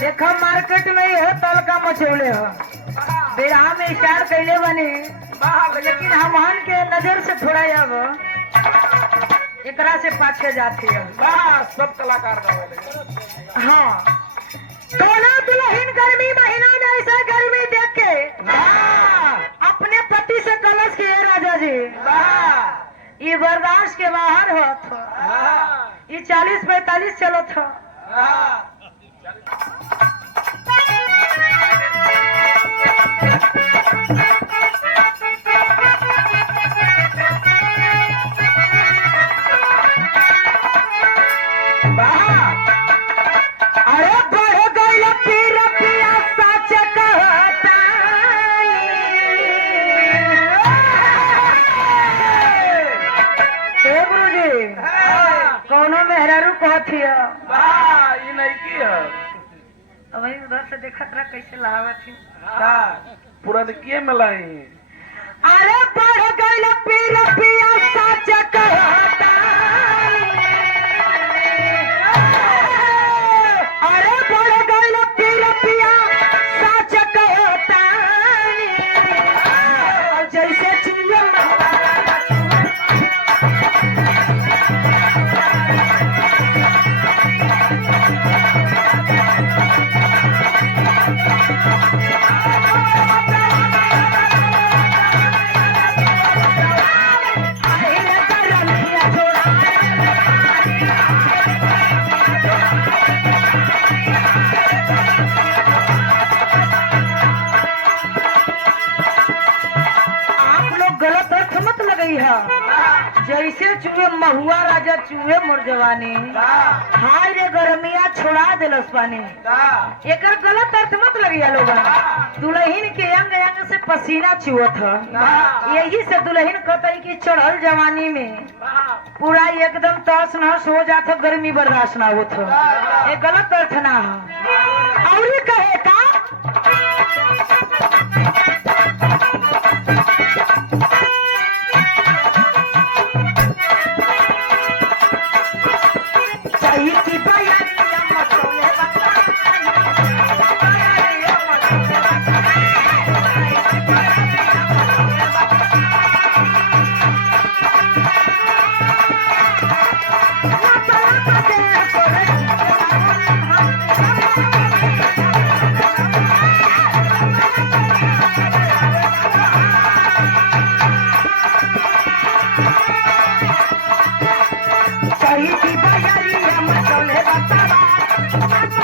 देखा मार्केट में ये तलका मचौले हो बिरहा में स्टार्ट कैले बने लेकिन हमहन के नजर से थोड़ा अब एकरा से पाछे जाती है। सब कलाकार हाँ दोनों दुल्हन गर्मी महीना में ऐसा गर्मी देख के अपने पति से कलश किए राजा जी ये बर्दाश्त के बाहर हो ये 40-45 चलो था। अरे बढ़ गई पीर पिया सच कहता गुरु जी कौनो मेहरारू कहती है अब उधर से देखत रहा कैसे लावत थी पुरनकिए में लाई। अरे बढ़ गई पीर पिया सच कहता अरे बढ़ गई पीर पिया सच कहता जैसे चूहे जैसे चूहे महुआ राजा चूहे मोर जवानी हाय रे गरमिया छोड़ा दिलस पानी एकर गलत अर्थ मत लगिया लोगन दुल्हन के अंग अंग से पसीना चुअत ह यही से दुल्हन कहतई कि चढ़ल जवानी में पूरा एकदम तस नस हो जात गर्मी बर्दाश्त ना होत ये गलत अर्थ ना है। और कहे का सही की बजारी हम चले बतावा